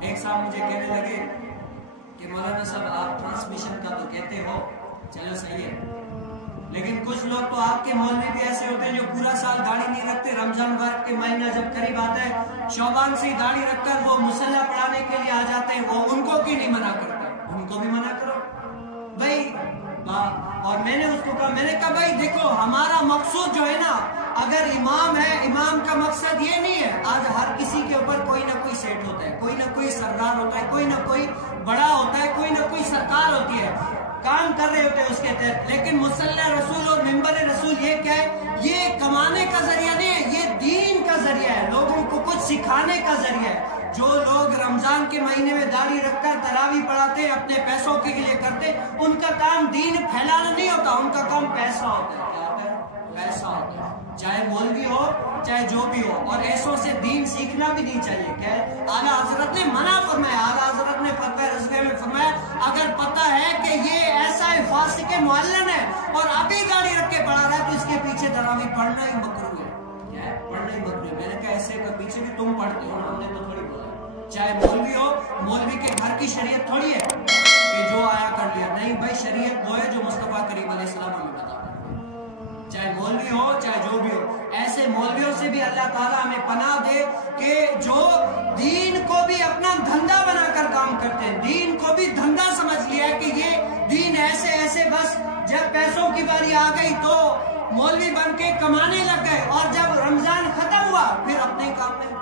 ایک صاحب مجھے کہنے لگے کہ مولانا صاحب آپ ٹرانسمیشن کا تو کہتے ہو، چلو صحیح ہے، لیکن کچھ لوگ تو آپ کے مولوی بھی ایسے ہوتے ہیں جو پورا سال داڑھی نہیں رکھتے، رمضان مبارک کے مہینہ جب قریب آتا ہے شعبان سے داڑھی رکھ کر وہ مصلی پڑھانے کے لیے آ جاتے ہیں، وہ ان کو کیوں نہیں منع کرتے؟ ان کو بھی منع کرو بھائی۔ اور میں نے اس کو کہا، میں نے کہا بھائی دیکھو ہمارا مقصود جو ہے نا، اگر امام ہے، امام کا مقصد یہ نہیں ہے، آج ہر کسی کے اوپر کوئی نہ کوئی سیٹ ہوتا ہے، کوئی نہ کوئی سردار ہوتا ہے، کوئی نہ کوئی بڑا ہوتا ہے، کوئی نہ کوئی سرکار ہوتی ہے، کام کر رہے ہوتے ہیں اس کے تحت، لیکن مصلی رسول اور منبر رسول یہ کیا ہے؟ یہ کمانے کا ذریعہ نہیں ہے، یہ دین کا ذریعہ ہے، لوگوں کو کچھ سکھانے کا ذریعہ ہے۔ جو لوگ رمضان کے مہینے میں داڑھی رکھ کر تراویح پڑھاتے ہیں، اپنے پیسوں کے لیے کرتے، ان کا کام دین پھیلانا نہیں ہوتا، ان کا کام پیسہ ہوتا ہے۔ کیا ہوتا ہے؟ پیسہ ہوتا ہے، چاہے مولوی ہو چاہے جو بھی ہو، اور ایسوں سے دین سیکھنا بھی نہیں چاہیے۔ کہ اعلیٰ حضرت نے منع فرمایا، اعلیٰ حضرت نے فتوی رضویہ میں فرمایا اگر پتہ ہے کہ یہ ایسا فاسق معلن ہے اور ابھی داڑھی رکھ کے پڑھا رہا ہے تو اس کے پیچھے تراویح پڑھنا ہی مکروہ ہے۔ کیا ہے؟ پڑھنا ہی مکروہ ہے۔ میں نے کہا ایسے کا پیچھے بھی تم پڑھتے ہو، ہم نے تو تھوڑی بولا، چاہے مولوی ہو، مولوی کے گھر کی شریعت تھوڑی ہے کہ جو آیا کر لیا، نہیں بھائی، شریعت وہ ہے جو مصطفیٰ کریم علیہ السلام ہمیں بتا رہا ہے، چاہے مولوی ہو چاہے جو بھی ہو۔ ایسے مولویوں سے بھی اللہ تعالیٰ ہمیں پناہ دے کہ جو دین کو بھی اپنا دھندا بنا کر کام کرتے ہیں، دین کو بھی دھندا سمجھ لیا کہ یہ دین ایسے ایسے، بس جب پیسوں کی باری آ گئی تو مولوی بن کے کمانے لگ گئے، اور جب رمضان ختم ہوا پھر اپنے کام میں